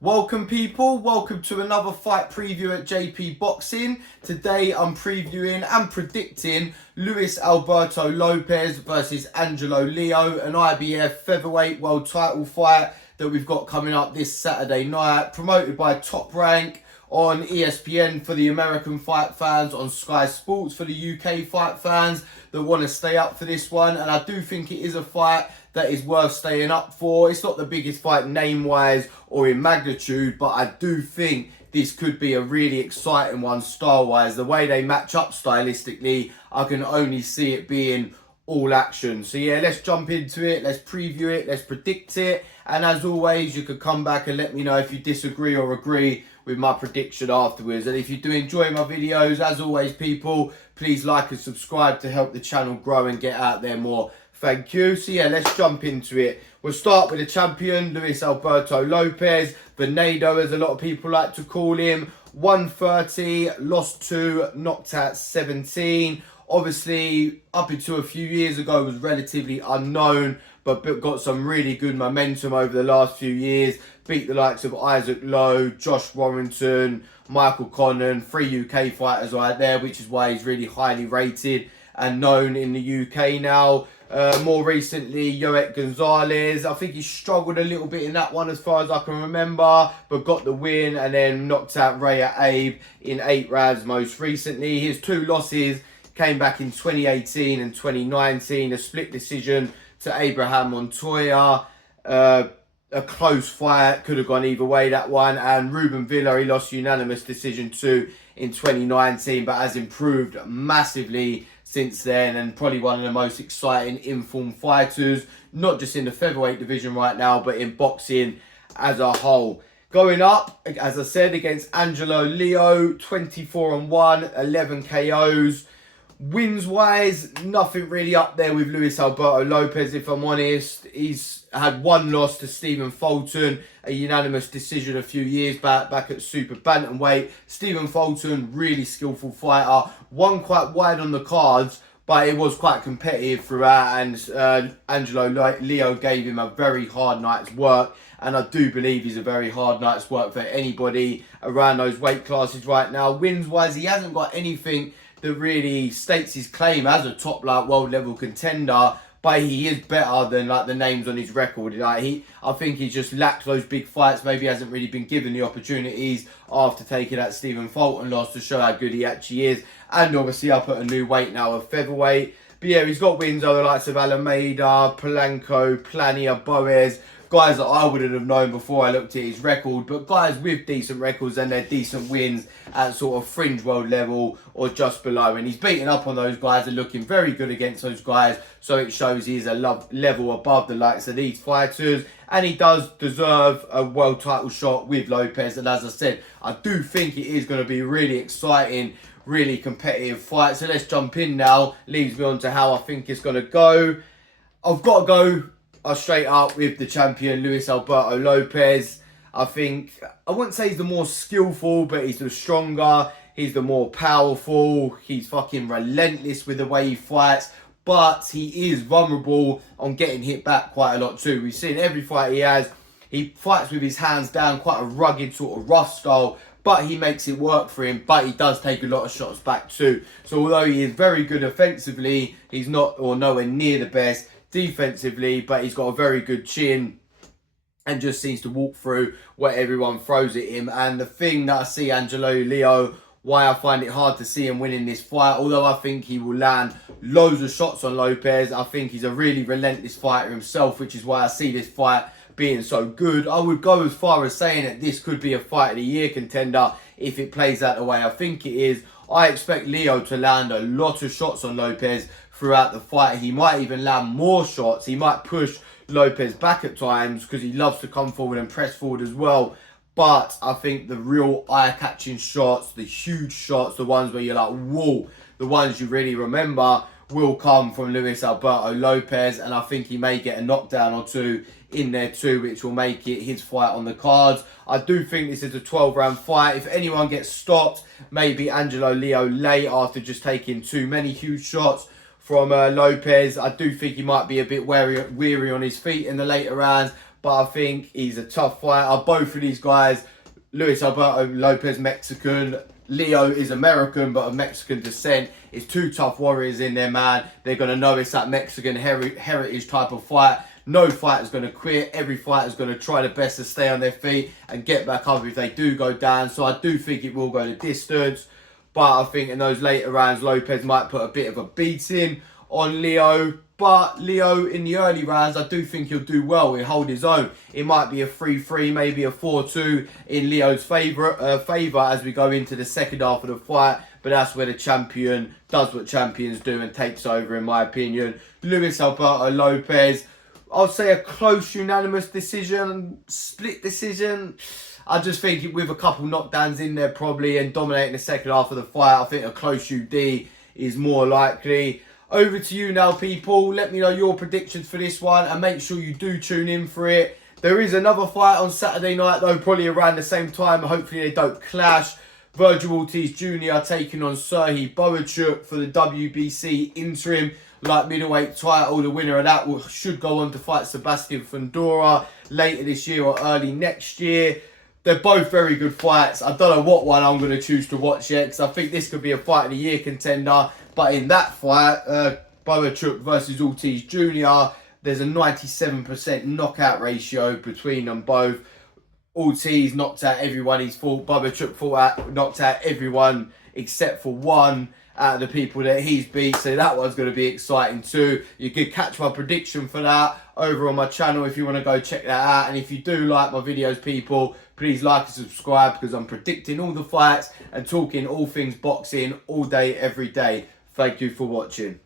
Welcome people, welcome to another fight preview at JP Boxing. Today I'm previewing and predicting Luis Alberto Lopez versus Angelo Leo, an IBF featherweight world title fight that we've got coming up this Saturday night, promoted by Top Rank on ESPN for the American fight fans, on Sky Sports for the UK fight fans that want to stay up for this one. And I do think it is a fight that is worth staying up for. It's not the biggest fight name-wise or in magnitude, but I do think this could be a really exciting one style-wise. The way they match up stylistically, I can only see it being all action. So yeah, let's jump into it, let's preview it, let's predict it. And as always, you could come back and let me know if you disagree or agree with my prediction afterwards. And if you do enjoy my videos, as always people, please like and subscribe to help the channel grow and get out there more. Thank you. So yeah, let's jump into it. We'll start with the champion, Luis Alberto Lopez, Venado as a lot of people like to call him. 130, lost 2, knocked out 17. Obviously, up until a few years ago, was relatively unknown, but got some really good momentum over the last few years. Beat the likes of Isaac Lowe, Josh Warrington, Michael Connon, 3 UK fighters right there, which is why he's really highly rated and known in the UK now. More recently, Yoet Gonzalez. I think he struggled a little bit in that one as far as I can remember, but got the win and then knocked out Raya Abe in 8 rounds most recently. His 2 losses came back in 2018 and 2019. A split decision to Abraham Montoya. A close fight, could have gone either way that one. And Ruben Villa, he lost unanimous decision to in 2019, but has improved massively since then, and probably one of the most exciting informed fighters, not just in the featherweight division right now, but in boxing as a whole. Going up, as I said, against Angelo Leo, 24-1, 11 KOs. Wins-wise, nothing really up there with Luis Alberto Lopez, if I'm honest. He's had 1 loss to Stephen Fulton, a unanimous decision a few years back at super bantamweight. Stephen Fulton, really skillful fighter, won quite wide on the cards, but it was quite competitive throughout, and Angelo Leo gave him a very hard night's work. And I do believe he's a very hard night's work for anybody around those weight classes right now. Wins-wise, he hasn't got anything that really states his claim as a top world level contender, but he is better than the names on his record. I think he just lacks those big fights. Maybe hasn't really been given the opportunities after taking that Stephen Fulton loss to show how good he actually is. And obviously up at a new weight now of featherweight. But yeah, he's got wins over the likes of Alameda, Polanco, Plania, Boaz. Guys that I wouldn't have known before I looked at his record, but guys with decent records and their decent wins at sort of fringe world level or just below. And he's beating up on those guys and looking very good against those guys. So it shows he's a level above the likes of these fighters. And he does deserve a world title shot with Lopez. And as I said, I do think it is going to be really exciting, really competitive fight. So let's jump in now. Leads me on to how I think it's going to go. I've got to go straight up with the champion, Luis Alberto Lopez. I think, I wouldn't say he's the more skillful, but he's the stronger, he's the more powerful, he's fucking relentless with the way he fights, but he is vulnerable on getting hit back quite a lot too. We've seen every fight he has, he fights with his hands down, quite a rugged sort of rough style, but he makes it work for him, but he does take a lot of shots back too. So although he is very good offensively, he's not or nowhere near the best defensively, but he's got a very good chin and just seems to walk through what everyone throws at him. And the thing that I see Angelo Leo, why I find it hard to see him winning this fight, although I think he will land loads of shots on Lopez, I think he's a really relentless fighter himself, which is why I see this fight being so good. I would go as far as saying that this could be a fight of the year contender if it plays out the way I think it is. I expect Leo to land a lot of shots on Lopez throughout the fight. He might even land more shots. He might push Lopez back at times because he loves to come forward and press forward as well. But I think the real eye-catching shots, the huge shots, the ones where you're like, whoa, the ones you really remember will come from Luis Alberto Lopez. And I think he may get a knockdown or two in there too, which will make it his fight on the cards. I do think this is a 12-round fight. If anyone gets stopped, maybe Angelo Leo late after just taking too many huge shots from Lopez. I do think he might be a bit weary on his feet in the later rounds, but I think he's a tough fighter. Both of these guys, Luis Alberto Lopez, Mexican, Leo is American but of Mexican descent. It's two tough warriors in there, man. They're going to know it's that Mexican heritage type of fight. No fighter's going to quit. Every fighter's going to try the best to stay on their feet and get back up if they do go down. So I do think it will go the distance. But I think in those later rounds, Lopez might put a bit of a beating on Leo. But Leo, in the early rounds, I do think he'll do well. He'll hold his own. It might be a 3-3, maybe a 4-2 in Leo's favour as we go into the second half of the fight. But that's where the champion does what champions do and takes over, in my opinion. Luis Alberto Lopez, I'll say a close unanimous decision, split decision. I just think with a couple knockdowns in there probably and dominating the second half of the fight, I think a close UD is more likely. Over to you now, people. Let me know your predictions for this one and make sure you do tune in for it. There is another fight on Saturday night, though, probably around the same time. Hopefully they don't clash. Virgil Ortiz Jr. taking on Serhii Bohachuk for the WBC interim light middleweight title. The winner of that should go on to fight Sebastian Fundora later this year or early next year. They're both very good fights. I don't know what one I'm going to choose to watch yet because I think this could be a fight of the year contender. But in that fight, Bohachuk versus Ortiz Jr., there's a 97% knockout ratio between them both. Ortiz knocked out everyone he's fought. Bohachuk knocked out everyone except for one out of the people that he's beat. So that one's going to be exciting too. You can catch my prediction for that over on my channel if you want to go check that out. And if you do like my videos, people, please like and subscribe because I'm predicting all the fights and talking all things boxing all day, every day. Thank you for watching.